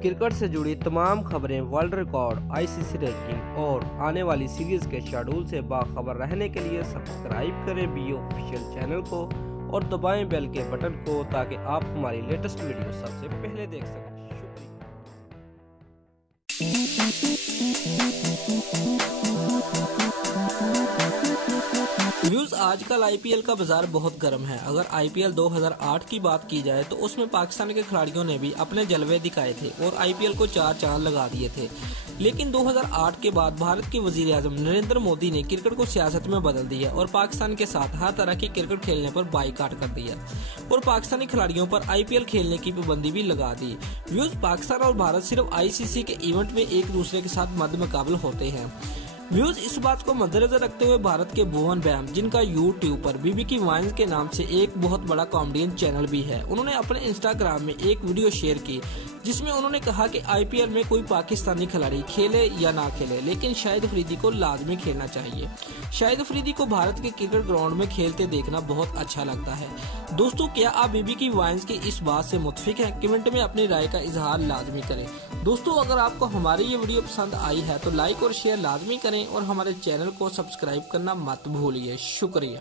Cricket से जुड़ी तमाम खबरें, वर्ल्ड रिकॉर्ड, आईसीसी रैंकिंग और आने वाली सीरीज के शेड्यूल से बाखबर रहने के लिए सब्सक्राइब करें बी ऑफिशियल चैनल को और दबाएं बेल के बटन को ताकि आप हमारी लेटेस्ट वीडियो सबसे पहले देख सकें। व्यूज, आजकल आईपीएल का बाजार बहुत गर्म है। अगर आईपीएल 2008 की बात की जाए तो उसमें पाकिस्तान के खिलाड़ियों ने भी अपने जलवे दिखाए थे और आईपीएल को चार चांद लगा दिए थे। लेकिन 2008 के बाद भारत के वजीर आजम नरेंद्र मोदी ने क्रिकेट को सियासत में बदल दिया और पाकिस्तान के साथ हर तरह की क्रिकेट खेलने पर बाइकाट कर दिया और पाकिस्तानी खिलाड़ियों पर आईपीएल खेलने की पाबंदी भी लगा दी। व्यूज, पाकिस्तान और भारत सिर्फ आईसीसी के इवेंट में एक दूसरे के साथ मद्द मुकाबल होते हैं। व्यूज, इस बात को मद्देनजर रखते हुए भारत के भुवन बैम, जिनका यूट्यूब पर बीबी की वाइन्स के नाम से एक बहुत बड़ा कॉमेडियन चैनल भी है, उन्होंने अपने इंस्टाग्राम में एक वीडियो शेयर की जिसमें उन्होंने कहा कि आईपीएल में कोई पाकिस्तानी खिलाड़ी खेले या ना खेले, लेकिन शाहिद अफरीदी को लाजमी खेलना चाहिए। शाहिद अफरीदी को भारत के क्रिकेट ग्राउंड में खेलते देखना बहुत अच्छा लगता है। दोस्तों, क्या आप बीबी की वाइन्स की इस बात से मुत्फिक हैं? कमेंट में अपनी राय का इजहार लाजमी करें। दोस्तों, अगर आपको हमारी ये वीडियो पसंद आई है तो लाइक और शेयर लाजमी करें और हमारे चैनल को सब्सक्राइब करना मत भूलिए। शुक्रिया।